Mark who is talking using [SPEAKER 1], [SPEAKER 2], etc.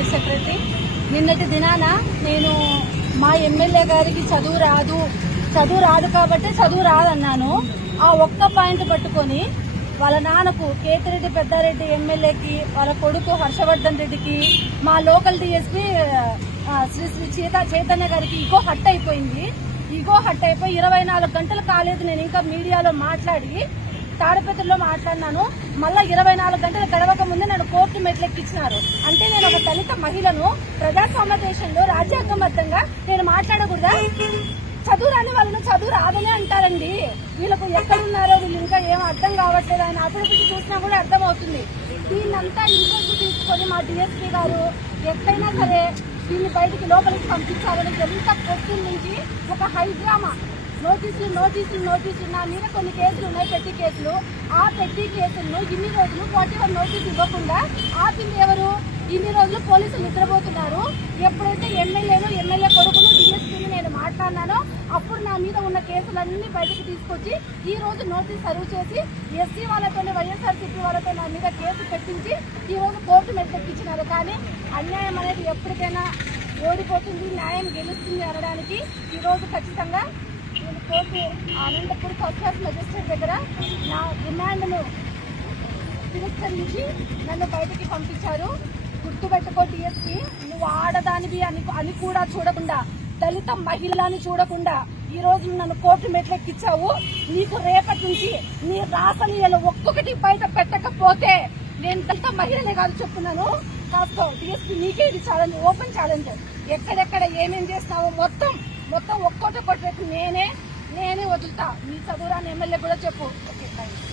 [SPEAKER 1] Private secretary నిన్నటి దినాన నేను మా ఎమ్మెల్యే గారికి చదువు రాదు చదువు రాదు కాబట్టి చదువు రాదన్నాను. ఆ ఒక్క పాయింట్ పట్టుకొని వాళ్ళ నాన్నకు కేతిరెడ్డి పెద్దారెడ్డి ఎమ్మెల్యేకి వాళ్ళ కొడుకు హర్షవర్ధన్ రెడ్డికి మా లోకల్ డిఎస్పీ శ్రీ శ్రీ చీత చైతన్య గారికి ఇగో హట్ అయిపోయింది. ఇగో హట్ అయిపోయి ఇరవై నాలుగు గంటలు కాలేదు. నేను ఇంకా మీడియాలో మాట్లాడి తాడపత్రిలో మాట్లాడినాను. మళ్ళా ఇరవై నాలుగు గంటలు గడవక ముందే నన్ను కోర్టు మెట్లెక్కించినారు. అంటే నేను ఒక దళిత మహిళను ప్రజాస్వామ్య దేశంలో రాజ్యాంగబద్ధంగా నేను మాట్లాడకూడదా? చదువు రాని వాళ్ళను చదువు రాదనే అంటారండి. వీళ్ళకు ఎక్కడున్నారో వీళ్ళు ఇంకా ఏం అర్థం కావట్లేదు ఆయన అభివృద్ధి చూసినా కూడా అర్థం అవుతుంది దీన్నంతా ఇంట్లోకి తీసుకొని మా డిఎస్పీ గారు ఎక్కడైనా సరే దీన్ని బయటికి లోపలికి పంపించాలని ఎంత పొద్దున్న నుంచి ఒక హైడ్రామా. నోటీసులు నోటీసులు నోటీసులు. నా మీద కొన్ని కేసులు ఉన్నాయి పెట్టి కేసులు. ఆ పెట్టి కేసులను ఇన్ని రోజులు ఫార్టీ వన్ నోటీస్ ఇవ్వకుండా ఆపింది ఎవరు? ఇన్ని రోజులు పోలీసులు నిద్రపోతున్నారు. ఎప్పుడైతే ఎమ్మెల్యేలు ఎమ్మెల్యే కొడుకులు డిఎస్పీని నేను మాట్లాడినానో అప్పుడు నా మీద ఉన్న కేసులన్నీ బయటకు తీసుకొచ్చి ఈ రోజు నోటీస్ సర్వ్ చేసి ఎస్సీ వాళ్ళతోనే వైఎస్ఆర్సీపీ వాళ్ళతో నా మీద కేసు పెట్టించి ఈ రోజు కోర్టు మెట్టెక్కించినారు కానీ అన్యాయం అనేది ఎప్పటికైనా ఓడిపోతుంది న్యాయం గెలుస్తుంది అనడానికి ఈరోజు ఖచ్చితంగా court Anantapur first class magistrate దగ్గర నా డిమాండ్ను తిరస్కరించి నన్ను బయటికి పంపించారు. గుర్తుపెట్టుకో డిఎస్పి నువ్వు ఆడదానివి అని అని కూడా చూడకుండా దళిత మహిళని చూడకుండా ఈ రోజు నన్ను కోర్టు మెట్లెక్కిచ్చావు నీకు రేపటి నుంచి నీ రాసలీయలు ఒక్కొక్కటి బయట పెట్టకపోతే నేను దళిత మహిళనే కాదు చెప్తున్నాను. కాస్త డిఎస్పీ నీకే ఇది ఛాలెంజ్ ఓపెన్ ఛాలెంజ్ ఎక్కడెక్కడ ఏమేం చేస్తావో మొత్తం మొత్తం ఒక్కొక్కటి ఒక్కటి పెట్టి నేనే నేనే వదులుతా. నీ చదువురాని ఎమ్మెల్యే కూడా చెప్పు. Okay thank you